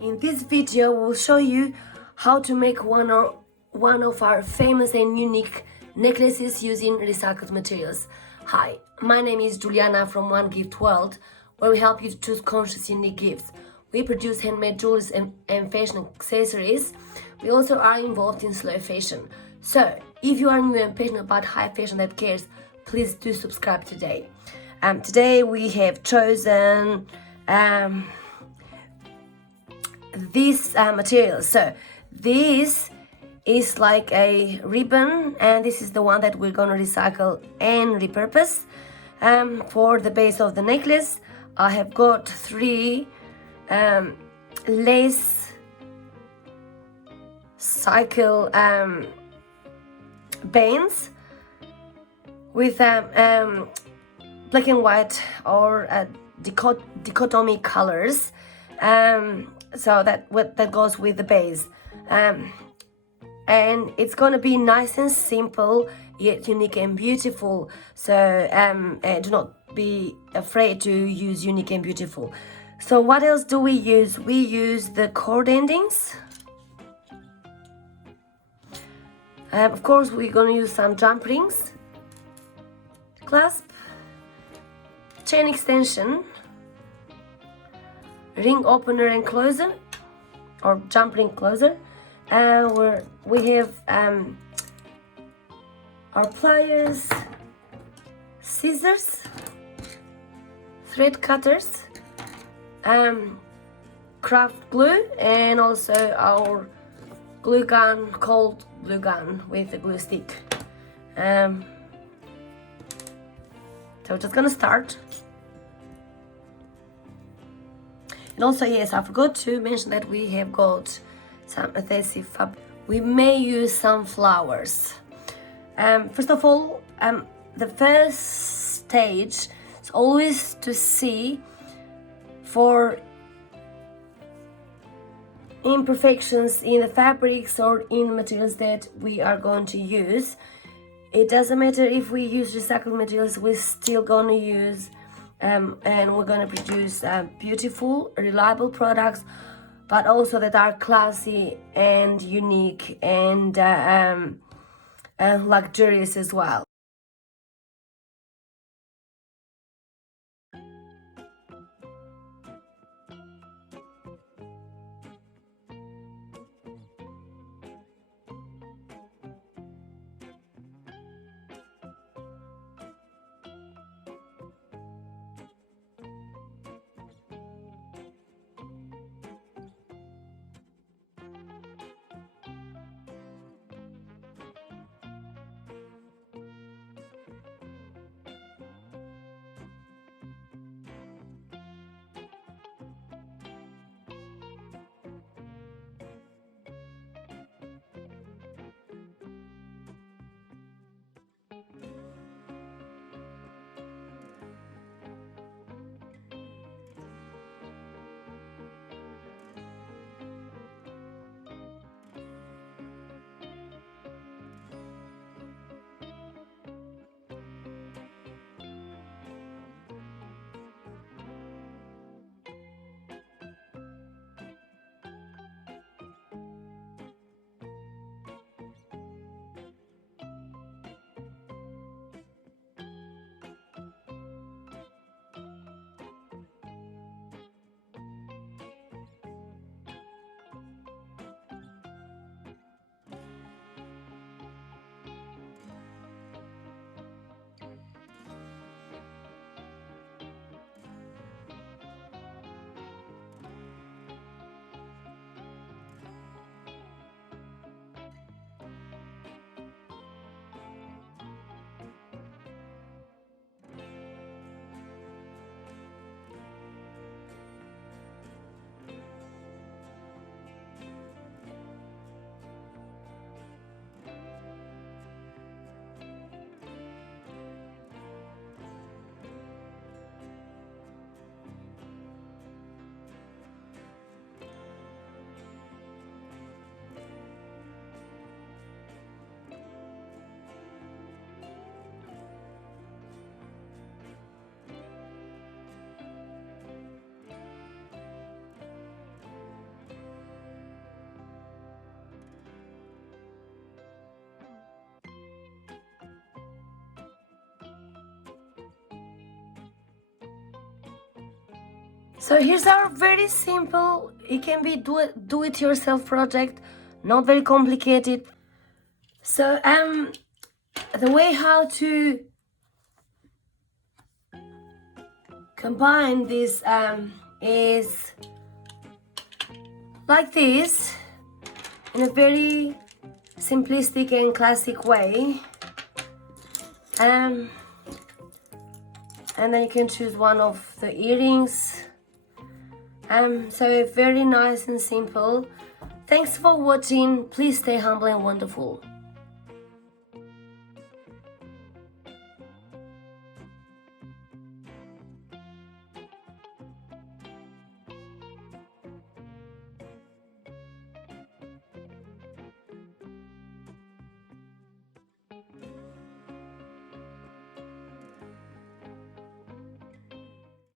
In this video, we'll show you how to make one of our famous and unique necklaces using recycled materials. Hi, my name is Juliana from One Gift World, where we help you to choose conscious, unique gifts. We produce handmade jewelry and fashion accessories. We also are involved in slow fashion. So, if you are new and passionate about high fashion that cares, please do subscribe today. Today we have chosen this material. So this is like a ribbon, and this is the one that we're going to recycle and repurpose. For the base of the necklace, I have got three lace cycle bands with black and white or dichotomy colors, so that goes with the base, and it's gonna be nice and simple yet unique and beautiful. So do not be afraid to use unique and beautiful. So what else do we use? We use the cord endings. Of course, we're gonna use some jump rings, clasp, chain extension, ring opener and closer, or jump ring closer. We have our pliers, scissors, thread cutters, craft glue, and also our glue gun, cold glue gun with a glue stick. So we're just gonna start. And also, yes, I forgot to mention that we have got some adhesive fabric. We may use some flowers. First of all, the first stage is always to see for imperfections in the fabrics or in materials that we are going to use. It doesn't matter if we use recycled materials, we're still gonna use and we're gonna produce beautiful, reliable products, but also that are classy and unique and luxurious as well. So here's our very simple, it can be do it yourself project, not very complicated. So the way how to combine this is like this, in a very simplistic and classic way, and then you can choose one of the earrings. So very nice and simple. Thanks for watching. Please stay humble and wonderful.